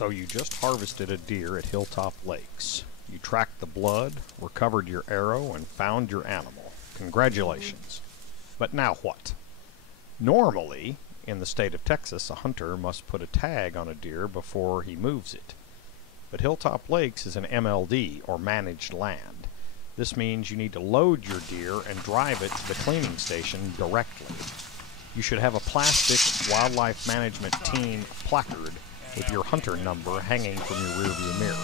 So you just harvested a deer at Hilltop Lakes. You tracked the blood, recovered your arrow, and found your animal. Congratulations. But now what? Normally, in the state of Texas, a hunter must put a tag on a deer before he moves it. But Hilltop Lakes is an MLD, or managed land. This means you need to load your deer and drive it to the cleaning station directly. You should have a plastic wildlife management team placard with your hunter number hanging from your rearview mirror.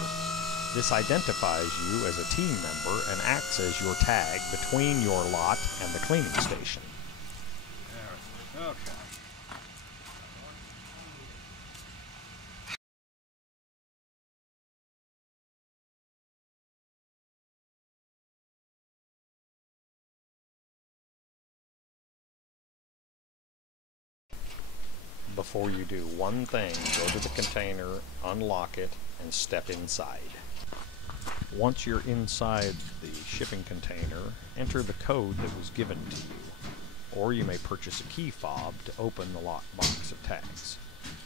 This identifies you as a team member and acts as your tag between your lot and the cleaning station. Okay. Before you do one thing, go to the container, unlock it, and step inside. Once you're inside the shipping container, enter the code that was given to you, or you may purchase a key fob to open the lockbox of tags.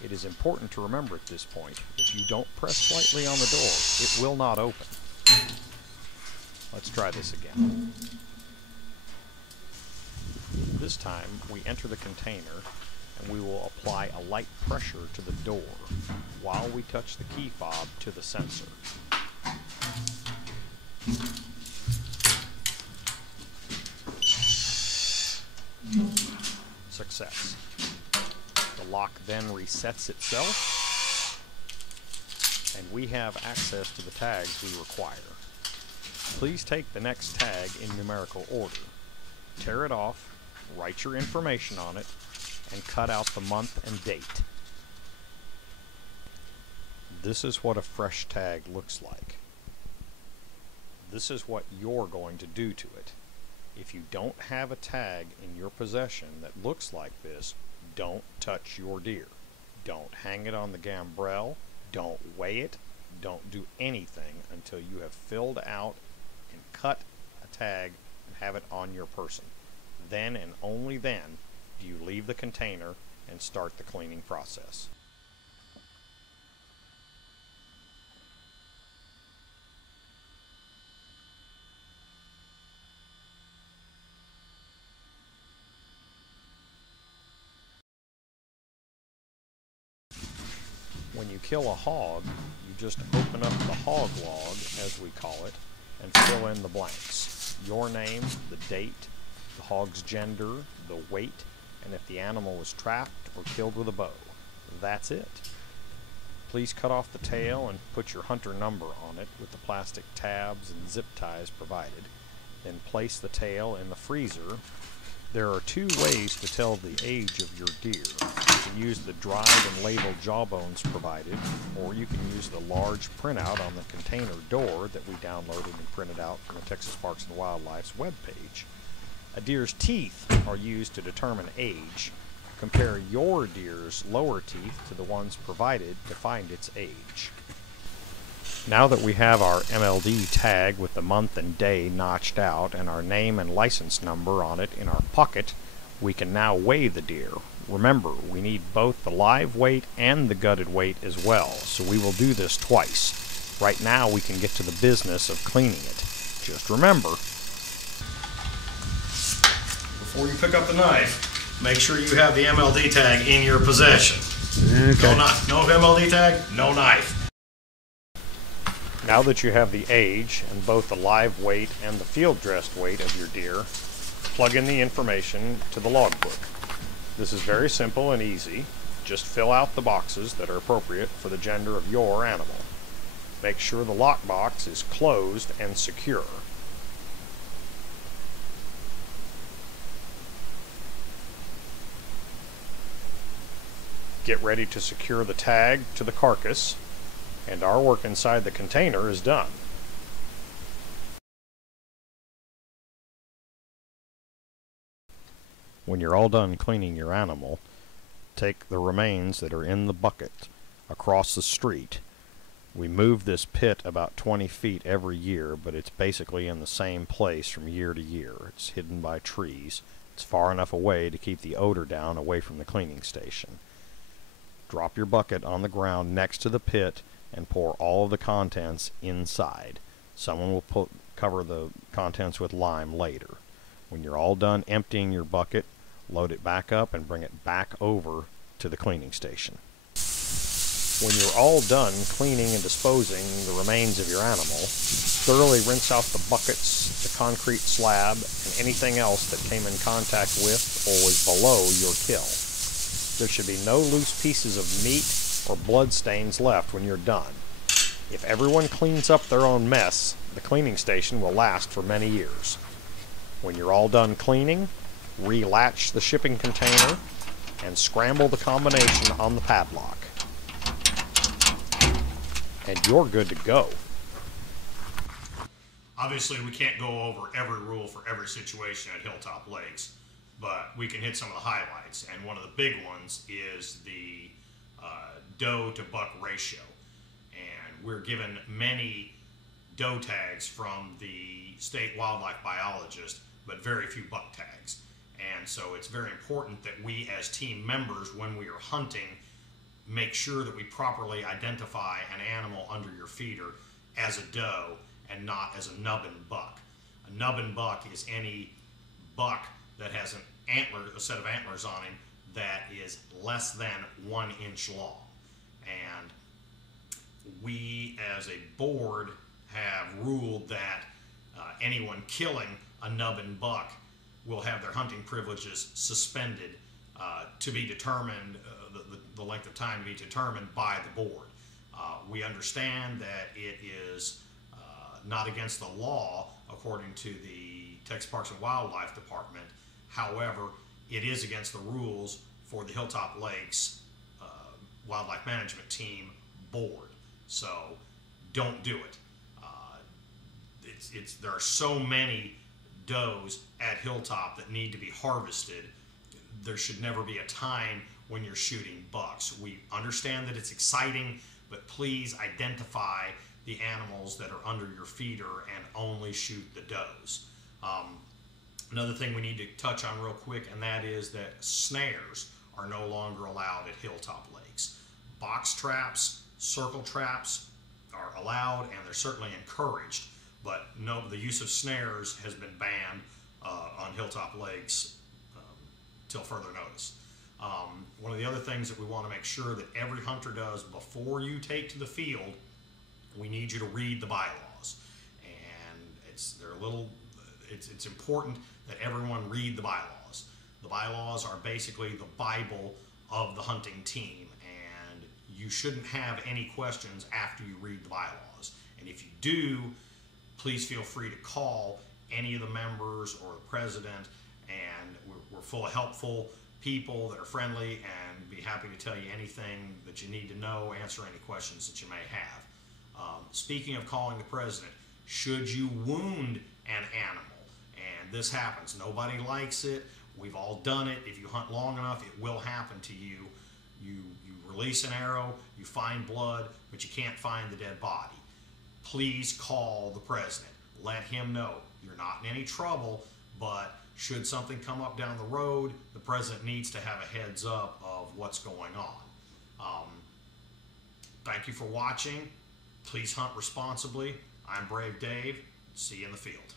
It is important to remember at this point, if you don't press slightly on the door, it will not open. Let's try this again. This time, we enter the container, and we will apply a light pressure to the door while we touch the key fob to the sensor. Success. The lock then resets itself, and we have access to the tags we require. Please take the next tag in numerical order. Tear it off, write your information on it, and cut out the month and date. This is what a fresh tag looks like. This is what you're going to do to it. If you don't have a tag in your possession that looks like this, don't touch your deer. Don't hang it on the gambrel, don't weigh it, don't do anything until you have filled out and cut a tag and have it on your person. Then and only then do you leave the container and start the cleaning process. When you kill a hog, you just open up the hog log, as we call it, and fill in the blanks. Your name, the date, the hog's gender, the weight, and if the animal was trapped or killed with a bow. That's it. Please cut off the tail and put your hunter number on it with the plastic tabs and zip ties provided. Then place the tail in the freezer. There are two ways to tell the age of your deer. You can use the dried and labeled jawbones provided, or you can use the large printout on the container door that we downloaded and printed out from the Texas Parks and Wildlife's webpage. A deer's teeth are used to determine age. Compare your deer's lower teeth to the ones provided to find its age. Now that we have our MLD tag with the month and day notched out and our name and license number on it in our pocket, we can now weigh the deer. Remember, we need both the live weight and the gutted weight as well, so we will do this twice. Right now we can get to the business of cleaning it. Just remember, before you pick up the knife, make sure you have the MLD tag in your possession. Okay. No MLD tag, no knife. Now that you have the age and both the live weight and the field dressed weight of your deer, plug in the information to the logbook. This is very simple and easy. Just fill out the boxes that are appropriate for the gender of your animal. Make sure the lockbox is closed and secure. Get ready to secure the tag to the carcass, and our work inside the container is done. When you're all done cleaning your animal, take the remains that are in the bucket across the street. We move this pit about 20 feet every year, but it's basically in the same place from year to year. It's hidden by trees. It's far enough away to keep the odor down away from the cleaning station. drop your bucket on the ground next to the pit and pour all of the contents inside. Someone will cover the contents with lime later. When you're all done emptying your bucket, load it back up and bring it back over to the cleaning station. When you're all done cleaning and disposing the remains of your animal, thoroughly rinse out the buckets, the concrete slab, and anything else that came in contact with or was below your kill. There should be no loose pieces of meat or blood stains left when you're done. If everyone cleans up their own mess, the cleaning station will last for many years. When you're all done cleaning, relatch the shipping container and scramble the combination on the padlock. And you're good to go. Obviously, we can't go over every rule for every situation at Hilltop Lakes, but we can hit some of the highlights. And one of the big ones is the doe to buck ratio. And we're given many doe tags from the state wildlife biologist, but very few buck tags. And so it's very important that we as team members, when we are hunting, make sure that we properly identify an animal under your feeder as a doe and not as a nubbin buck. A nubbin buck is any buck that has a set of antlers on him that is less than 1 inch long. And we as a board have ruled that anyone killing a nubbin buck will have their hunting privileges suspended to be determined, the length of time to be determined by the board. We understand that it is not against the law according to the Texas Parks and Wildlife Department. However, it is against the rules for the Hilltop Lakes Wildlife Management Team board. So don't do it. There are so many does at Hilltop that need to be harvested. There should never be a time when you're shooting bucks. We understand that it's exciting, but please identify the animals that are under your feeder and only shoot the does. Another thing we need to touch on real quick, and that is that snares are no longer allowed at Hilltop Lakes. Box traps, circle traps are allowed, and they're certainly encouraged, but no, the use of snares has been banned on Hilltop Lakes till further notice. One of the other things that we want to make sure that every hunter does before you take to the field, we need you to read the bylaws. And it's important that everyone read the bylaws. The bylaws are basically the Bible of the hunting team, and you shouldn't have any questions after you read the bylaws. And if you do, please feel free to call any of the members or the president, and we're full of helpful people that are friendly and be happy to tell you anything that you need to know, answer any questions that you may have. Speaking of calling the president, should you wound an animal, and this happens, nobody likes it, we've all done it, if you hunt long enough it will happen to you. You release an arrow, you find blood, but you can't find the dead body. Please call the president. Let him know you're not in any trouble, but should something come up down the road, the president needs to have a heads up of what's going on. Thank you for watching. Please hunt responsibly. I'm Brave Dave. See you in the field.